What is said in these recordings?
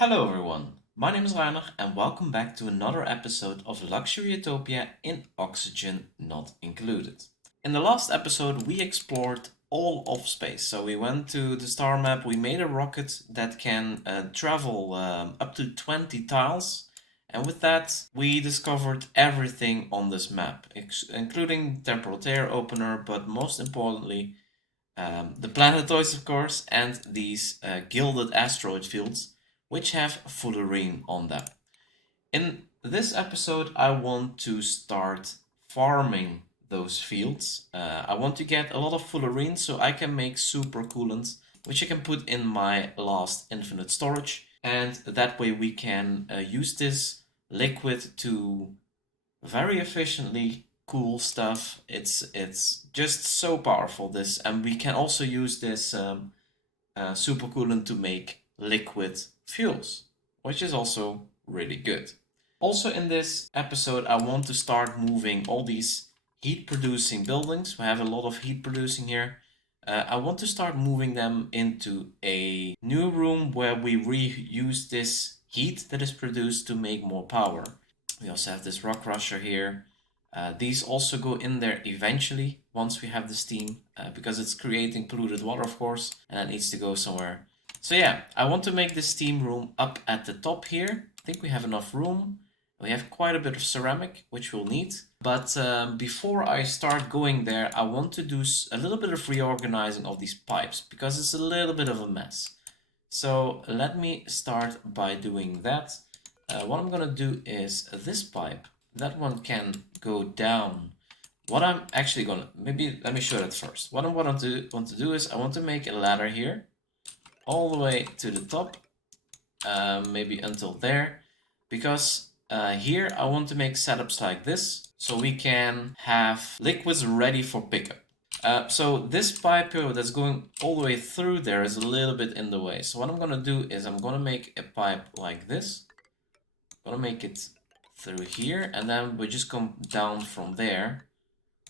Hello everyone, my name is Rainer and welcome back to another episode of Luxury Utopia in Oxygen Not Included. In the last episode we explored all of space, so we went to the star map, we made a rocket that can travel up to 20 tiles, and with that we discovered everything on this map, including temporal tear opener, but most importantly the planetoids, of course, and these gilded asteroid fields, which have fullerene on them. In this episode, I want to start farming those fields. I want to get a lot of fullerene so I can make super coolant, which I can put in my last infinite storage. And that way we can use this liquid to very efficiently cool stuff. It's just so powerful, this, and we can also use this supercoolant to make liquid fuels, which is also really good. Also in this episode, I want to start moving all these heat producing buildings. We have a lot of heat producing here. I want to start moving them into a new room where we reuse this heat that is produced to make more power. We also have this rock crusher here. These also go in there eventually once we have the steam, because it's creating polluted water, of course, and it needs to go somewhere. So yeah, I want to make this steam room up at the top here. I think we have enough room. We have quite a bit of ceramic, which we'll need. But before I start going there, I want to do a little bit of reorganizing of these pipes, because it's a little bit of a mess. So let me start by doing that. What I'm gonna do is this pipe, that one can go down. What I'm actually gonna, maybe let me show that first. What I want to do is I want to make a ladder here, all the way to the top, maybe until there, because here I want to make setups like this, so we can have liquids ready for pickup. So this pipe here that's going all the way through there is a little bit in the way. So what I'm gonna do is I'm gonna make a pipe like this. I'm gonna make it through here, and then we just come down from there.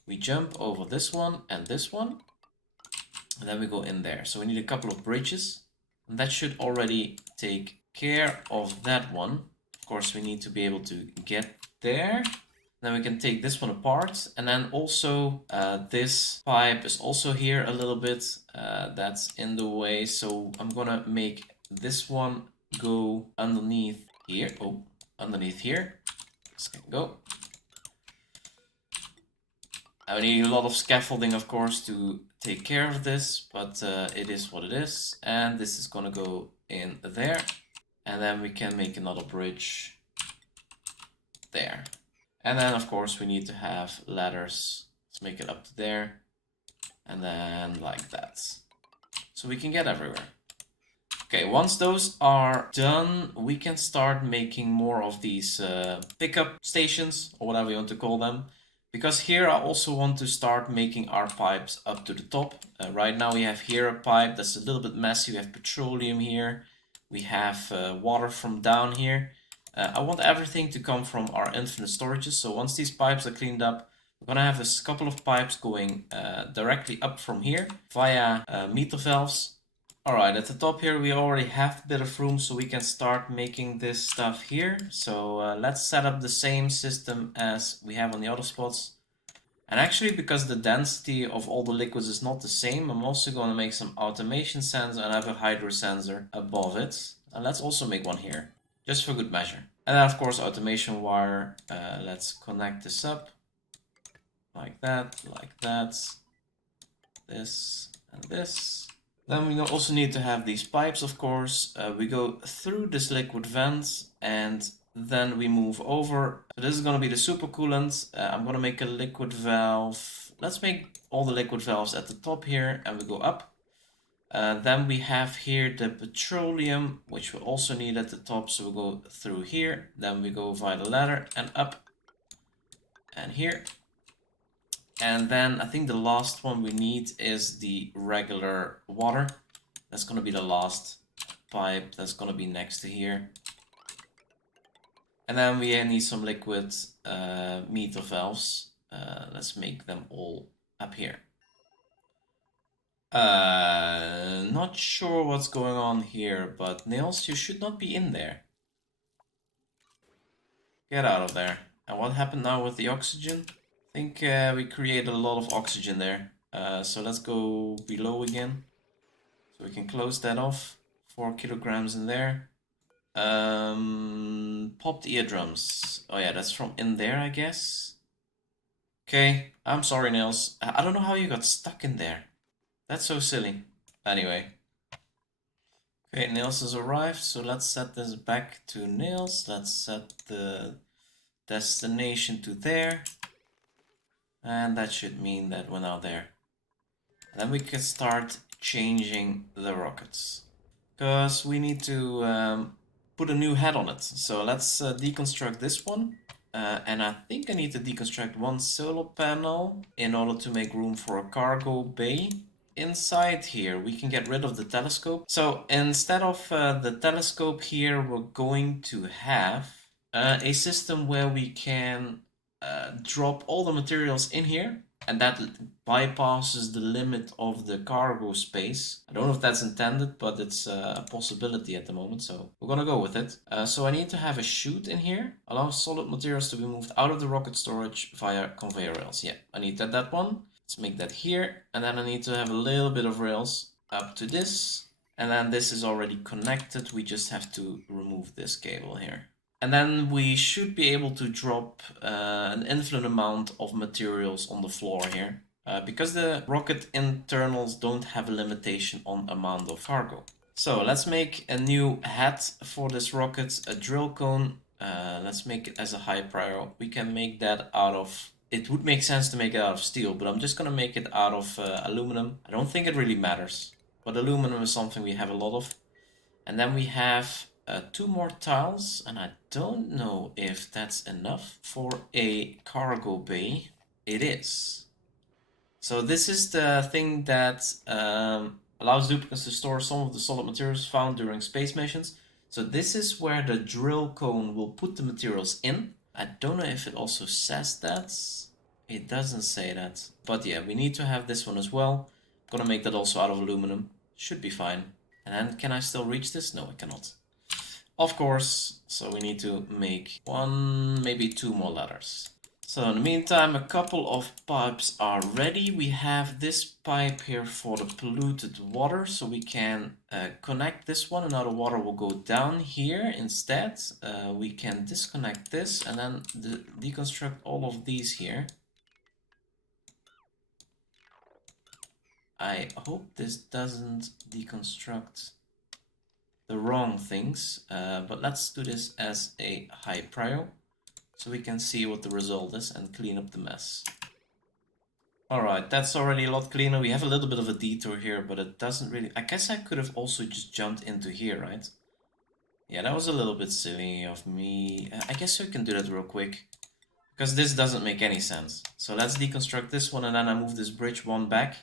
We jump over this one, and then we go in there. So we need a couple of bridges, and that should already take care of that one. Of course, we need to be able to get there. Then we can take this one apart, and then also this pipe is also here a little bit. That's in the way, so I'm gonna make this one go underneath here. Oh, underneath here. This can go. I need a lot of scaffolding, of course, to take care of this, but it is what it is. And this is gonna go in there, and then we can make another bridge there. And then, of course, we need to have ladders. Let's make it up to there, and then like that, so we can get everywhere. Okay, once those are done, we can start making more of these pickup stations, or whatever you want to call them. Because here I also want to start making our pipes up to the top. Right now we have here a pipe that's a little bit messy. We have petroleum here. We have water from down here. I want everything to come from our infinite storages. So once these pipes are cleaned up, we're gonna have a couple of pipes going directly up from here via meter valves. Alright, at the top here we already have a bit of room, so we can start making this stuff here. So let's set up the same system as we have on the other spots. And actually, because the density of all the liquids is not the same, I'm also going to make some automation sensor and have a hydro sensor above it. And let's also make one here, just for good measure. And then of course automation wire, let's connect this up, like that, this and this. Then we also need to have these pipes, of course. We go through this liquid vent, and then we move over. So this is going to be the supercoolant. I'm going to make a liquid valve. Let's make all the liquid valves at the top here, and we go up. Then we have here the petroleum, which we also need at the top. So we'll go through here. Then we go via the ladder and up and here. And then I think the last one we need is the regular water. That's going to be the last pipe that's going to be next to here. And then we need some liquid meter valves. Let's make them all up here. Not sure what's going on here, but Nails, you should not be in there. Get out of there. And what happened now with the oxygen? I think we created a lot of oxygen there. So let's go below again. So we can close that off. 4 kilograms in there. Popped eardrums. Oh yeah, that's from in there, I guess. Okay, I'm sorry, Nails. I don't know how you got stuck in there. That's so silly. Anyway. Okay, Nails has arrived, so let's set this back to Nails. Let's set the destination to there. And that should mean that we're now there. And then we can start changing the rockets. Because we need to put a new head on it. So let's deconstruct this one. And I think I need to deconstruct one solar panel in order to make room for a cargo bay. Inside here, we can get rid of the telescope. So instead of the telescope here, we're going to have a system where we can drop all the materials in here, and that bypasses the limit of the cargo space. I don't know if that's intended, but it's a possibility at the moment, so we're gonna go with it. So I need to have a chute in here, allow solid materials to be moved out of the rocket storage via conveyor rails. Yeah, I need that one. Let's make that here, and then I need to have a little bit of rails up to this, and then this is already connected. We just have to remove this cable here. And then we should be able to drop an infinite amount of materials on the floor here. Because the rocket internals don't have a limitation on amount of cargo. So let's make a new head for this rocket, a drill cone. Let's make it as a high prior. We can make that out of... It would make sense to make it out of steel, but I'm just gonna make it out of aluminum. I don't think it really matters, but aluminum is something we have a lot of. And then we have 2 more tiles, and I don't know if that's enough for a cargo bay. It is. So this is the thing that allows duplicates to store some of the solid materials found during space missions. So this is where the drill cone will put the materials in. I don't know if it also says that. It doesn't say that. But yeah, we need to have this one as well. I'm gonna make that also out of aluminum. Should be fine. And then can I still reach this? No, I cannot. Of course, so we need to make 1, maybe 2 more ladders. So in the meantime, a couple of pipes are ready. We have this pipe here for the polluted water, so we can connect this one, and now the water will go down here instead. We can disconnect this and then deconstruct all of these here. I hope this doesn't deconstruct the wrong things, but let's do this as a high prio so we can see what the result is and clean up the mess. Alright, that's already a lot cleaner. We have a little bit of a detour here, but it doesn't really... I guess I could have also just jumped into here, right? Yeah, that was a little bit silly of me. I guess we can do that real quick, because this doesn't make any sense. So let's deconstruct this one, and then I move this bridge 1 back,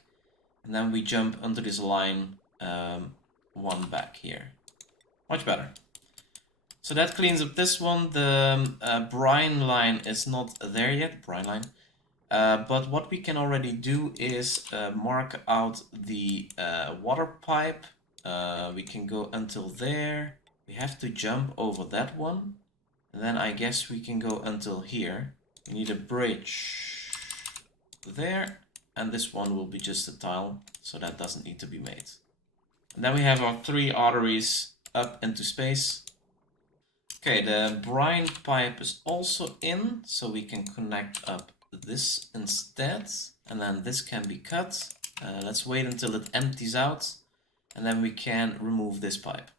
and then we jump under this line 1 back here. Much better. So that cleans up this one. The brine line is not there yet, brine line. But what we can already do is mark out the water pipe. We can go until there. We have to jump over that one. And then I guess we can go until here. We need a bridge there. And this one will be just a tile, so that doesn't need to be made. And then we have our 3 arteries up into space. Okay, the brine pipe is also in, so we can connect up this instead. And then this can be cut. Let's wait until it empties out, and then we can remove this pipe.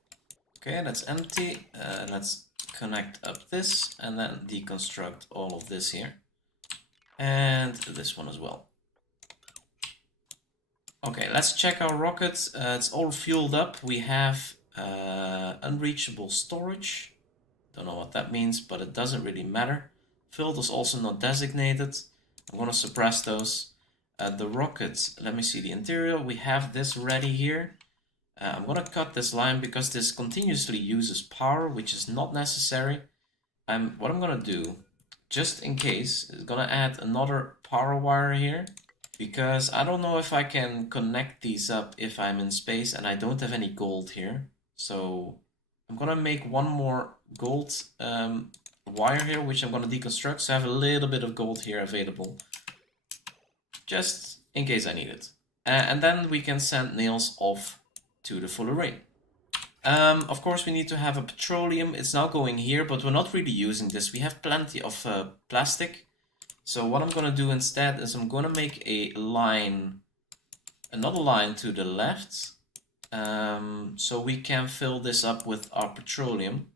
Okay, that's empty. Let's connect up this, and then deconstruct all of this here. And this one as well. Okay, let's check our rocket. It's all fueled up. We have unreachable storage. Don't know what that means, but it doesn't really matter. Filters also not designated. I'm gonna suppress those. The rockets, let me see the interior. We have this ready here. I'm gonna cut this line because this continuously uses power, which is not necessary. What I'm gonna do, just in case, is gonna add another power wire here. because I don't know if I can connect these up if I'm in space, and I don't have any gold here. So I'm gonna make one more gold wire here, which I'm gonna deconstruct, so I have a little bit of gold here available, just in case I need it. And then we can send nails off to the full array. Of course, we need to have a petroleum. It's now going here, but we're not really using this. We have plenty of plastic. So what I'm gonna do instead is I'm gonna make a line, another line to the left, so we can fill this up with our petroleum.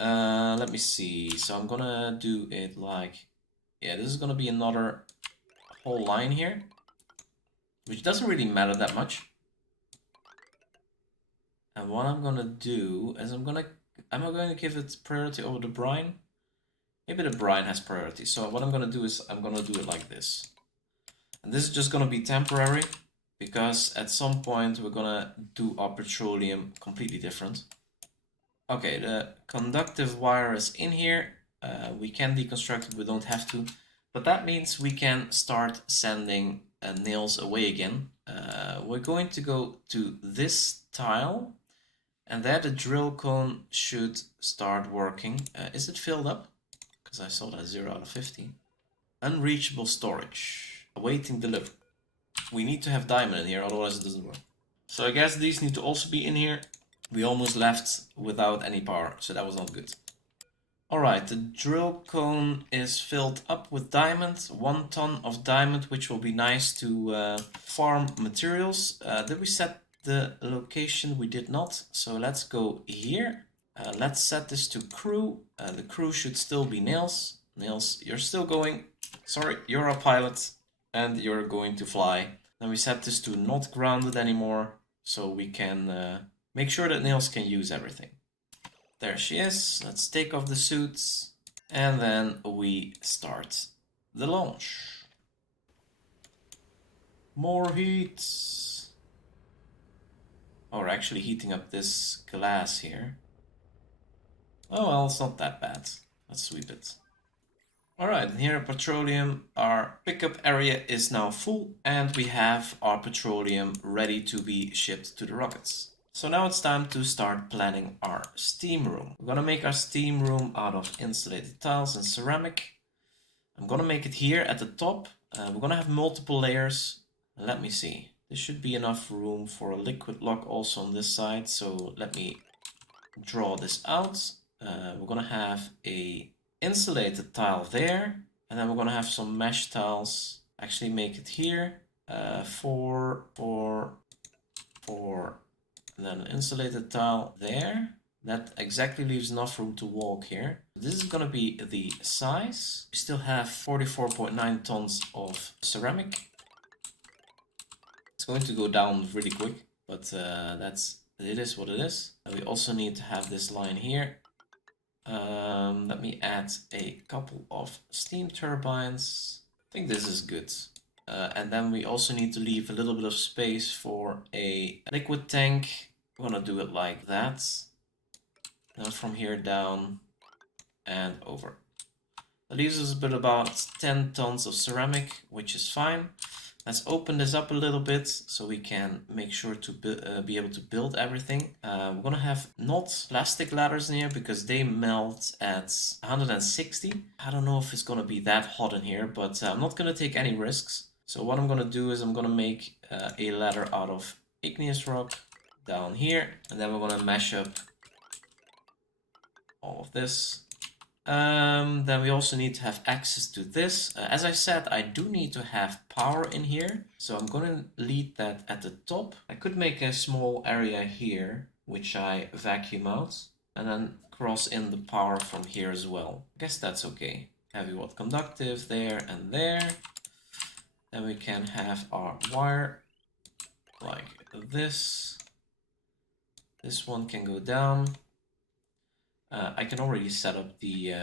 Let me see. So I'm gonna do it like, yeah, this is gonna be another whole line here, which doesn't really matter that much. And what I'm gonna do is I'm going to give it priority over the brine. Maybe the brine has priority. So what I'm gonna do is I'm gonna do it like this. And this is just gonna be temporary, because at some point we're gonna do our petroleum completely different. Okay, the conductive wire is in here. We can deconstruct it, we don't have to. But that means we can start sending nails away again. We're going to go to this tile, and there the drill cone should start working. Is it filled up? Because I saw that 0 out of 50. Unreachable storage. Awaiting delivery. We need to have diamond in here, otherwise it doesn't work. So I guess these need to also be in here. We almost left without any power, so that was not good. Alright, the drill cone is filled up with diamond. 1 ton of diamond, which will be nice to farm materials. Did we set the location? We did not. So let's go here. Let's set this to crew. The crew should still be Nails. Nails, you're still going. Sorry, you're a pilot and you're going to fly. Then we set this to not grounded anymore, so we can make sure that Nails can use everything. There she is. Let's take off the suits and then we start the launch. More heat. Oh, we're actually heating up this glass here. Oh well, it's not that bad. Let's sweep it. Alright, here at petroleum, our pickup area is now full and we have our petroleum ready to be shipped to the rockets. So now it's time to start planning our steam room. We're gonna make our steam room out of insulated tiles and ceramic. I'm gonna make it here at the top. We're gonna have multiple layers. Let me see. There should be enough room for a liquid lock also on this side. So let me draw this out. We're gonna have a insulated tile there, and then we're gonna have some mesh tiles. Actually make it here. 4, 4, 4, and then an insulated tile there. That exactly leaves enough room to walk here. This is gonna be the size. We still have 44.9 tons of ceramic. It's going to go down really quick, but it is what it is. And we also need to have this line here. Let me add a couple of steam turbines. I think this is good. And then we also need to leave a little bit of space for a liquid tank. I'm gonna do it like that. Then from here down and over. That leaves us with about 10 tons of ceramic, which is fine. Let's open this up a little bit so we can make sure to be able to build everything. We're gonna have not plastic ladders in here because they melt at 160. I don't know if it's gonna be that hot in here, but I'm not gonna take any risks. So what I'm gonna do is I'm gonna make a ladder out of igneous rock down here, and then we're gonna mash up all of this. Then we also need to have access to this. As I said, I do need to have power in here, so I'm gonna lead that at the top. I could make a small area here, which I vacuum out, and then cross in the power from here as well. I guess that's okay. Heavy watt conductive there and there. Then we can have our wire like this. This one can go down. I can already set up the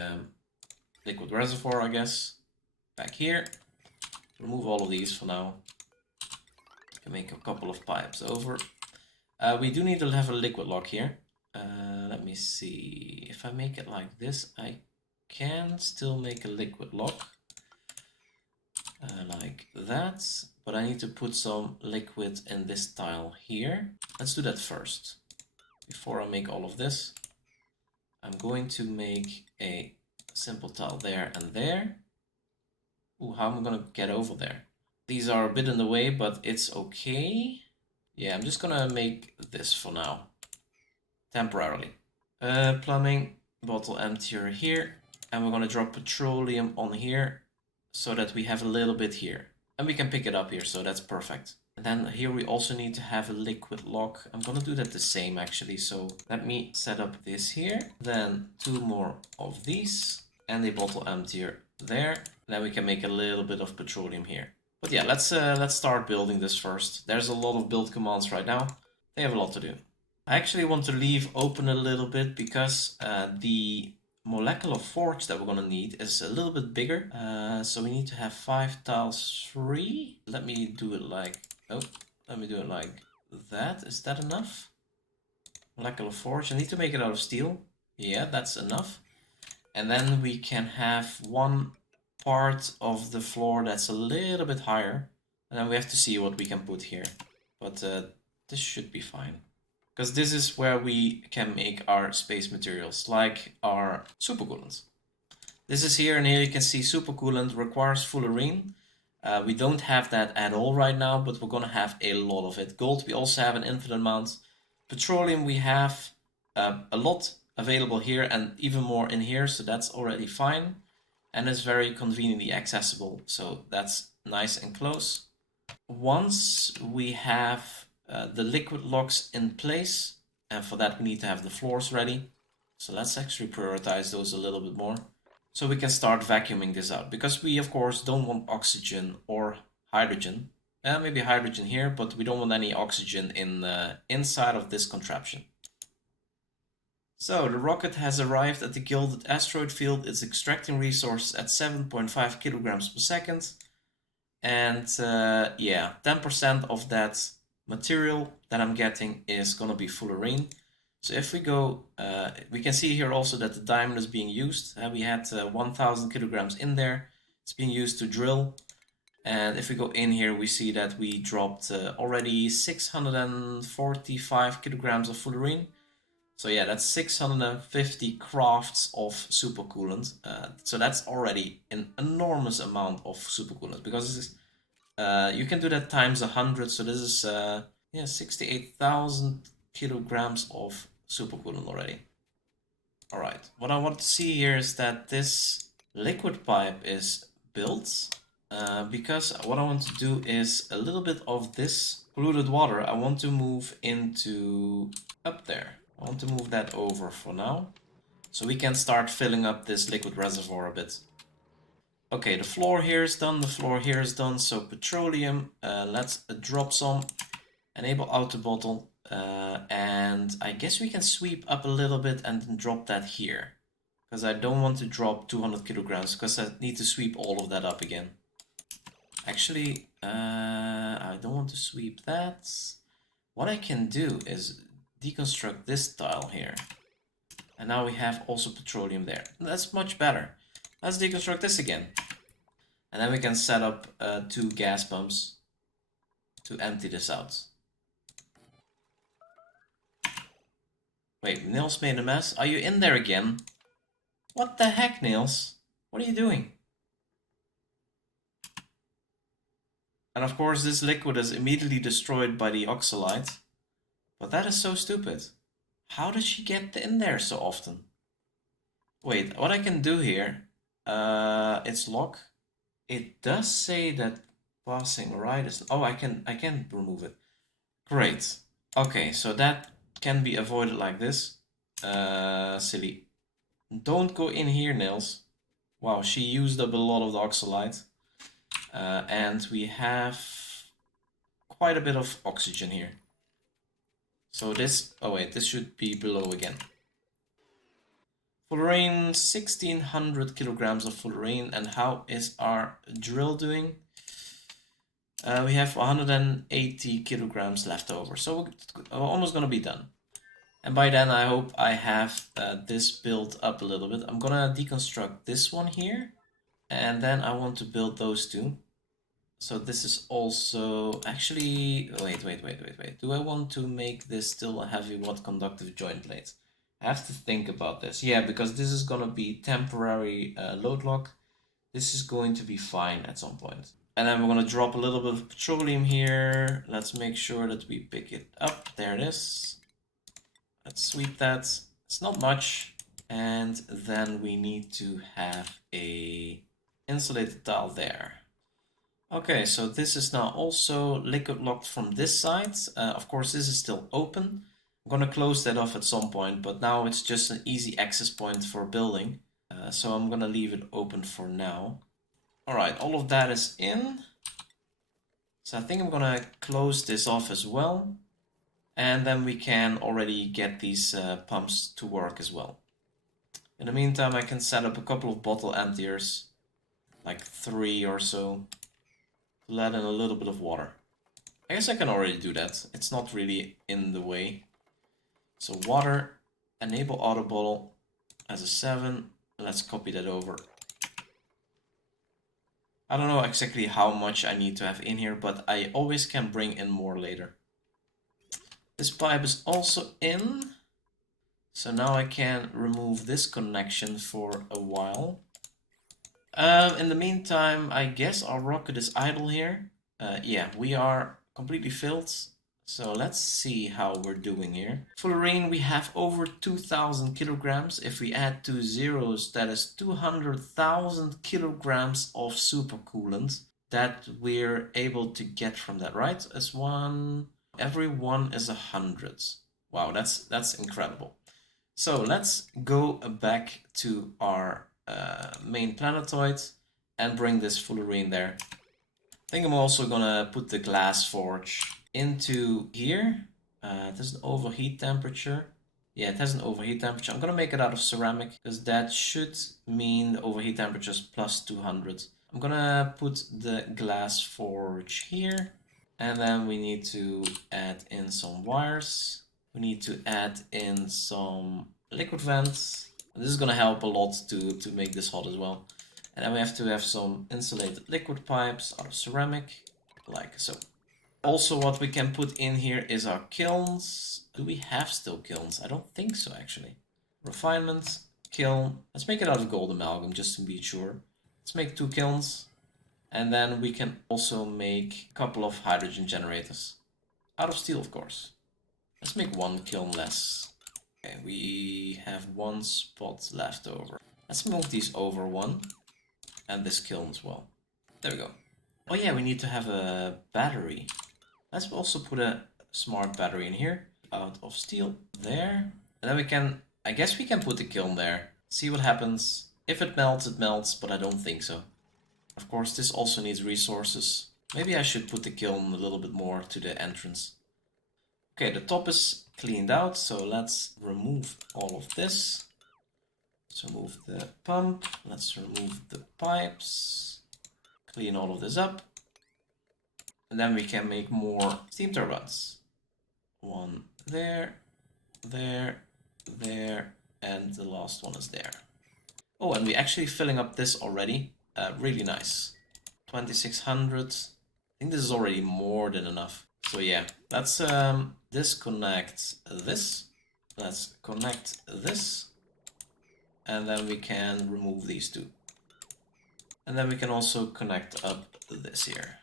liquid reservoir, I guess, back here. Remove all of these for now. Can make a couple of pipes over. We do need to have a liquid lock here. Let me see. If I make it like this, I can still make a liquid lock. like that. But I need to put some liquid in this tile here. Let's do that first. Before I make all of this, I'm going to make a simple tile there and there. Ooh, how am I gonna get over there? These are a bit in the way, but it's okay. Yeah, I'm just gonna make this for now. Temporarily. Plumbing, bottle emptier here. And we're gonna drop petroleum on here so that we have a little bit here. And we can pick it up here, so that's perfect. And then here we also need to have a liquid lock. I'm gonna do that the same actually. So let me set up this here. Then 2 more of these and a bottle emptier there. Then we can make a little bit of petroleum here. But yeah, let's start building this first. There's a lot of build commands right now. They have a lot to do. I actually want to leave open a little bit because the molecular forge that we're gonna need is a little bit bigger. So we need to have 5 tiles free. Let me do it like, let me do it like that. Is that enough? Molecular forge, I need to make it out of steel. Yeah, that's enough. And then we can have one part of the floor that's a little bit higher. And then we have to see what we can put here. But this should be fine. Because this is where we can make our space materials, like our supercoolant. This is here, and here you can see supercoolant requires fullerene. We don't have that at all right now, but we're gonna have a lot of it. Gold, we also have an infinite amount. Petroleum, we have a lot available here and even more in here, so that's already fine. And it's very conveniently accessible, so that's nice and close. Once we have the liquid locks in place, and for that we need to have the floors ready. So let's actually prioritize those a little bit more. So we can start vacuuming this out, because we of course don't want oxygen or hydrogen. Maybe hydrogen here, but we don't want any oxygen in inside of this contraption. So the rocket has arrived at the gilded asteroid field. It's extracting resources at 7.5 kilograms per second. And yeah, 10% of that material that I'm getting is gonna be fullerene. So if we go, we can see here also that the diamond is being used. We had 1000 kilograms in there. It's being used to drill. And if we go in here, we see that we dropped already 645 kilograms of fullerene. So yeah, that's 650 crafts of supercoolant. So that's already an enormous amount of supercoolant, because this is, you can do that times 100. So this is yeah, 68,000 kilograms of supercoolant already. All right, what I want to see here is that this liquid pipe is built, because what I want to do is a little bit of this polluted water I want to move into up there. I want to move that over for now, so we can start filling up this liquid reservoir a bit. Okay, the floor here is done, the floor here is done, so petroleum, let's drop some, enable auto bottle, and I guess we can sweep up a little bit and then drop that here, because I don't want to drop 200 kilograms, because I need to sweep all of that up again. Actually, I don't want to sweep that. What I can do is deconstruct this tile here. And now we have also petroleum there. That's much better. Let's deconstruct this again. And then we can set up 2 gas pumps to empty this out. Wait, Nils made a mess? Are you in there again? What the heck, Nils? What are you doing? And of course this liquid is immediately destroyed by the oxalite. But that is so stupid. How did she get in there so often? Wait, what I can do here, it's lock. It does say that passing right is, oh, I can remove it. Great. Okay, so that can be avoided like this. Silly. Don't go in here, Nils. Wow, she used up a lot of the oxalite. And we have quite a bit of oxygen here. So this, oh wait, this should be below again. Fullerene, 1600 kilograms of fullerene. And how is our drill doing? We have 180 kilograms left over. So we're almost gonna be done. And by then I hope I have this built up a little bit. I'm gonna deconstruct this one here. And then I want to build those two. So this is also actually, wait. Do I want to make this still a heavy watt conductive joint plate? I have to think about this. Yeah, because this is gonna be temporary load lock. This is going to be fine at some point. And then we're gonna drop a little bit of petroleum here. Let's make sure that we pick it up. There it is. Let's sweep that. It's not much. And then we need to have a insulated tile there. Okay, so this is now also liquid locked from this side. Of course, this is still open. I'm gonna close that off at some point, but now it's just an easy access point for building. So I'm gonna leave it open for now. All right, all of that is in. So I think I'm gonna close this off as well. And then we can already get these pumps to work as well. In the meantime, I can set up a couple of bottle emptiers, like 3 or so, to let in a little bit of water. I guess I can already do that. It's not really in the way. So water, enable auto bottle as a 7. Let's copy that over. I don't know exactly how much I need to have in here, but I always can bring in more later. This pipe is also in. So now I can remove this connection for a while. In the meantime, I guess our rocket is idle here. Yeah, we are completely filled. So let's see how we're doing here. Fullerene, we have over 2,000 kilograms. If we add 2 zeros, that is 200,000 kilograms of super coolant that we're able to get from that, right? As one, every one is 100. Wow, that's incredible. So let's go back to our main planetoid and bring this fullerene there. I think I'm also gonna put the glass forge into here. It has an overheat temperature. Yeah, it has an overheat temperature. I'm gonna make it out of ceramic because that should mean the overheat temperature is plus 200. I'm gonna put the glass forge here, and then we need to add in some wires. We need to add in some liquid vents. This is gonna help a lot to make this hot as well. And then we have to have some insulated liquid pipes out of ceramic, like so. Also, what we can put in here is our kilns. Do we have still kilns? I don't think so, actually. Refinement, kiln. Let's make it out of gold amalgam, just to be sure. Let's make 2 kilns. And then we can also make a couple of hydrogen generators. Out of steel, of course. Let's make 1 kiln less. Okay, we have 1 spot left over. Let's move these over 1. And this kiln as well. There we go. Oh yeah, we need to have a battery. Let's also put a smart battery in here. Out of steel. There. And then we can, I guess we can put the kiln there. See what happens. If it melts, but I don't think so. Of course, this also needs resources. Maybe I should put the kiln a little bit more to the entrance. Okay, the top is cleaned out, so let's remove all of this. Let's remove the pump. Let's remove the pipes. Clean all of this up. And then we can make more steam turbines. 1 there, there, there, and the last one is there. Oh, and we're actually filling up this already. Really nice. 2600. I think this is already more than enough. So yeah, let's disconnect this. Let's connect this. And then we can remove these 2. And then we can also connect up this here.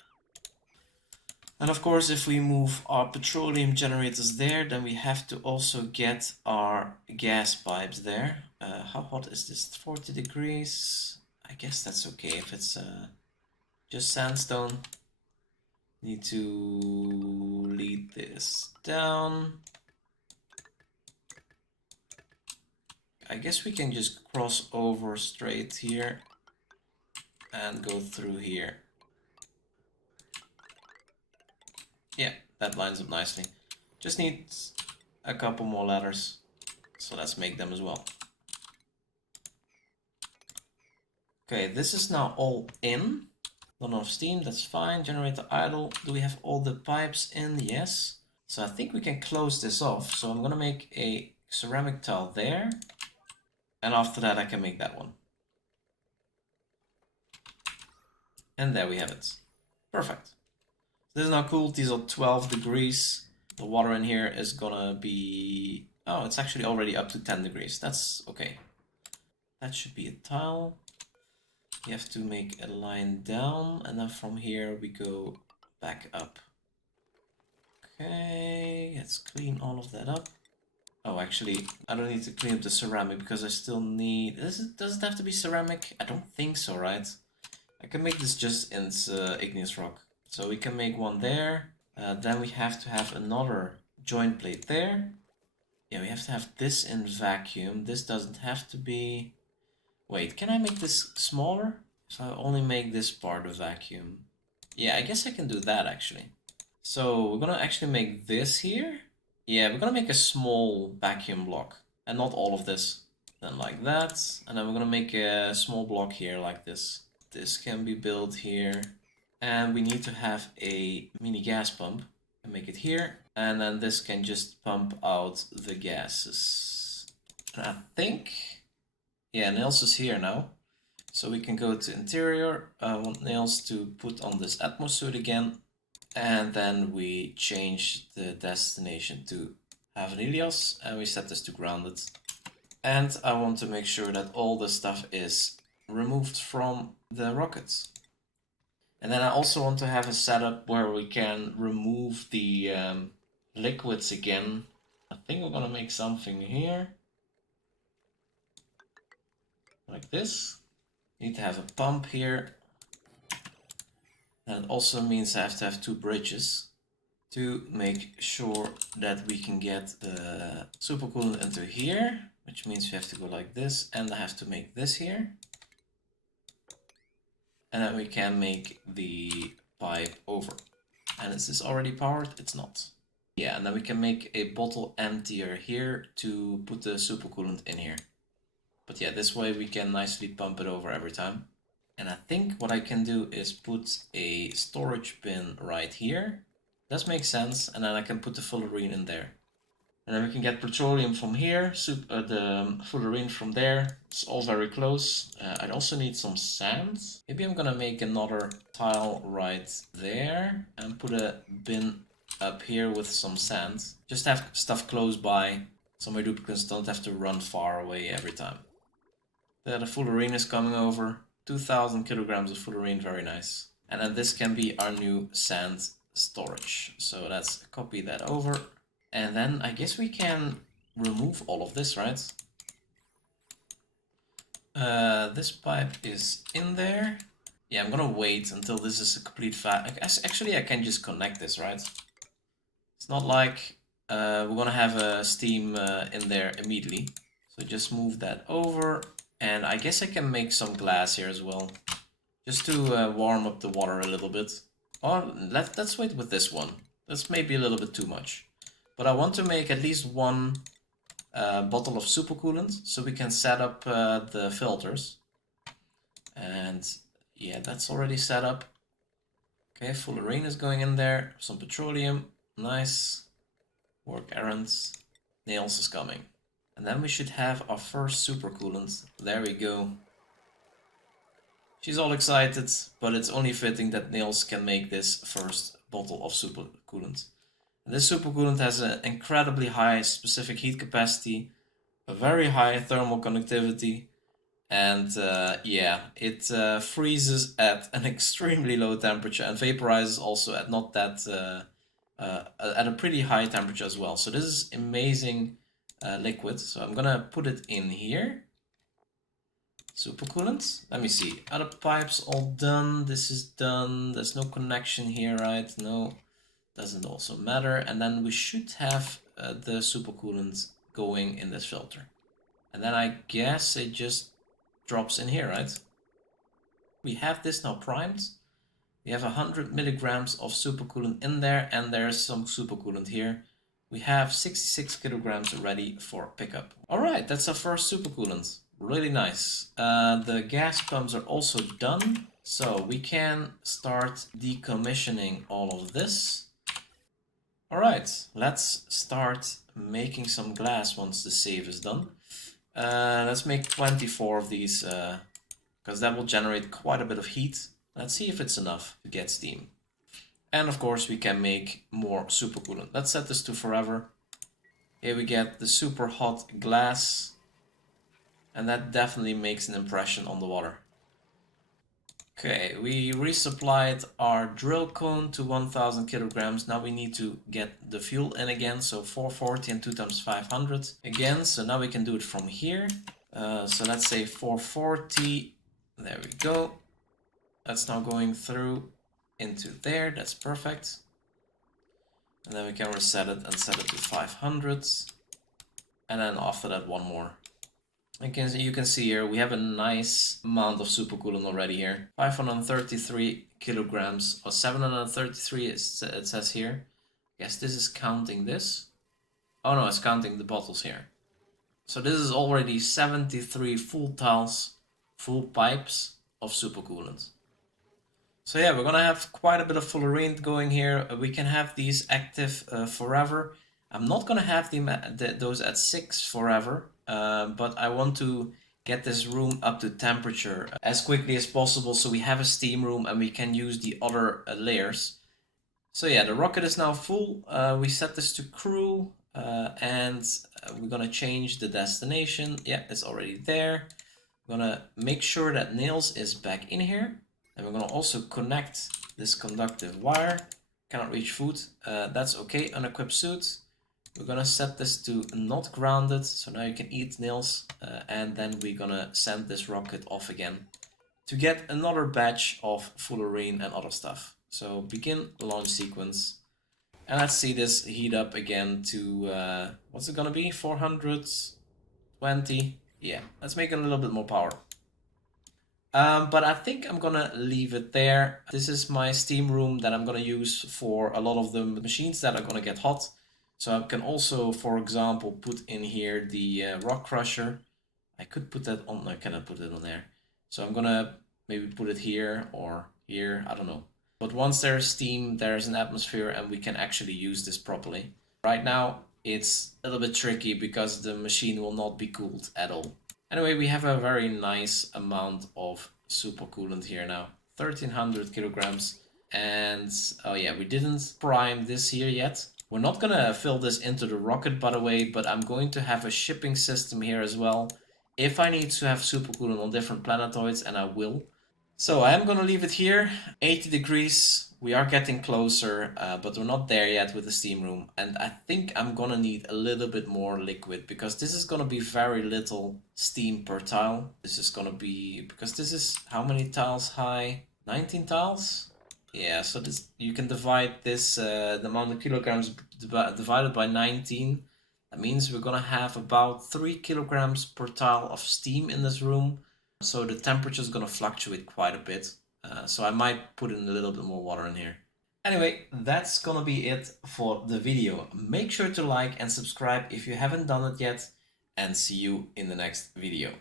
And of course, if we move our petroleum generators there, then we have to also get our gas pipes there. How hot is this? 40 degrees. I guess that's okay if it's just sandstone. Need to lead this down. I guess we can just cross over straight here and go through here. Yeah, that lines up nicely. Just needs a couple more ladders. So let's make them as well. Okay, this is now all in. Not enough steam, that's fine. Generator idle. Do we have all the pipes in? Yes. So I think we can close this off. So I'm gonna make a ceramic tile there. And after that I can make that one. And there we have it. Perfect. This is now cooled. These are 12 degrees. The water in here is gonna be... Oh, it's actually already up to 10 degrees. That's okay. That should be a tile. You have to make a line down, and then from here we go back up. Okay, let's clean all of that up. Oh, actually, I don't need to clean up the ceramic because I still need... Does it have to be ceramic? I don't think so, right? I can make this just in igneous rock. So we can make one there. Then we have to have another joint plate there. Yeah, we have to have this in vacuum. This doesn't have to be... Wait, can I make this smaller? If I only make this part a vacuum. Yeah, I guess I can do that actually. So we're gonna actually make this here. Yeah, we're gonna make a small vacuum block. And not all of this. Then like that. And then we're gonna make a small block here like this. This can be built here. And we need to have a mini gas pump. And make it here. And then this can just pump out the gases. And I think... Yeah, Nails is here now. So we can go to interior. I want Nails to put on this Atmos suit again. And then we change the destination to have an Helios. And we set this to grounded. And I want to make sure that all the stuff is removed from the rockets. And then I also want to have a setup where we can remove the liquids again. I think we're gonna make something here. Like this. Need to have a pump here. And it also means I have to have two bridges to make sure that we can get the supercoolant into here, which means we have to go like this, and I have to make this here. And then we can make the pipe over. And is this already powered? It's not. Yeah, and then we can make a bottle emptier here to put the supercoolant in here. But yeah, this way we can nicely pump it over every time. And I think what I can do is put a storage bin right here. Does make sense. And then I can put the fullerene in there. And then we can get petroleum from here, the fullerene from there. It's all very close. I also need some sand. Maybe I'm gonna make another tile right there and put a bin up here with some sand. Just have stuff close by so my duplicates don't have to run far away every time. There, the fullerene is coming over. 2,000 kilograms of fullerene, very nice. And then this can be our new sand storage. So let's copy that over. And then I guess we can remove all of this, right? This pipe is in there. Yeah, I'm gonna wait until this is a complete Actually, I can just connect this, right? It's not like we're gonna have a steam in there immediately. So just move that over. And I guess I can make some glass here as well. Just to warm up the water a little bit. Or let's wait with this one. That's maybe a little bit too much. But I want to make at least one bottle of supercoolant so we can set up the filters. And yeah, that's already set up. Okay, fullerene is going in there. Some petroleum. Nice. Work errands. Nails is coming. And then we should have our first supercoolant. There we go. She's all excited, but it's only fitting that Nails can make this first bottle of supercoolant. And this supercoolant has an incredibly high specific heat capacity, a very high thermal conductivity, and yeah, it freezes at an extremely low temperature and vaporizes also at not that at a pretty high temperature as well. So this is amazing liquid. So I'm gonna put it in here. Supercoolant. Let me see. Are the pipes all done? This is done. There's no connection here, right? No, doesn't also matter. And then we should have the supercoolant going in this filter. And then I guess it just drops in here, right? We have this now primed. We have 100 milligrams of supercoolant in there, and there's some supercoolant here. We have 66 kilograms ready for pickup. All right, that's our first supercoolant. Really nice. The gas pumps are also done, so we can start decommissioning all of this. All right, let's start making some glass once the save is done. Let's make 24 of these, because that will generate quite a bit of heat. Let's see if it's enough to get steam. And of course we can make more super coolant. Let's set this to forever. Here we get the super hot glass, and that definitely makes an impression on the water. Okay, we resupplied our drill cone to 1000 kilograms. Now we need to get the fuel in again, so 440 and 2 times 500 again. So now we can do it from here. So let's say 440, there we go. That's now going through into there, that's perfect. And then we can reset it and set it to 500. And then after that, one more. You can see here, we have a nice amount of supercoolant already here. 533 kilograms, or 733 it says here. I guess this is counting this. Oh no, it's counting the bottles here. So this is already 73 full tiles, full pipes of supercoolant. So yeah, we're gonna have quite a bit of fullerene going here. We can have these active forever. I'm not gonna have those at 6 forever, but I want to get this room up to temperature as quickly as possible so we have a steam room and we can use the other layers. So yeah, the rocket is now full. We set this to crew and we're gonna change the destination. Yeah, it's already there. We're gonna make sure that nails is back in here. And we're gonna also connect this conductive wire. Cannot reach food, that's okay, unequipped suit. We're gonna set this to not grounded, so now you can eat nails. And then we're gonna send this rocket off again to get another batch of fullerene and other stuff. So begin launch sequence. And let's see this heat up again to, what's it gonna be? 420? Yeah, let's make it a little bit more power. But I think I'm gonna leave it there. This is my steam room that I'm gonna use for a lot of the machines that are gonna get hot. So I can also, for example, put in here the rock crusher. I could put that on, I cannot put it on there. So I'm gonna maybe put it here or here, I don't know. But once there's steam, there's an atmosphere and we can actually use this properly. Right now, it's a little bit tricky because the machine will not be cooled at all. Anyway, we have a very nice amount of supercoolant here now. 1300 kilograms. And oh yeah, we didn't prime this here yet. We're not gonna fill this into the rocket, by the way, but I'm going to have a shipping system here as well. If I need to have supercoolant on different planetoids, and I will. So I am gonna leave it here. 80 degrees. We are getting closer, but we're not there yet with the steam room. And I think I'm gonna need a little bit more liquid because this is gonna be very little steam per tile. This is gonna be, because this is how many tiles high? 19 tiles? Yeah, so this, you can divide this, the amount of kilograms divided by 19. That means we're gonna have about 3 kilograms per tile of steam in this room. So the temperature is gonna fluctuate quite a bit. So I might put in a little bit more water in here. Anyway, that's gonna be it for the video. Make sure to like and subscribe if you haven't done it yet, and see you in the next video.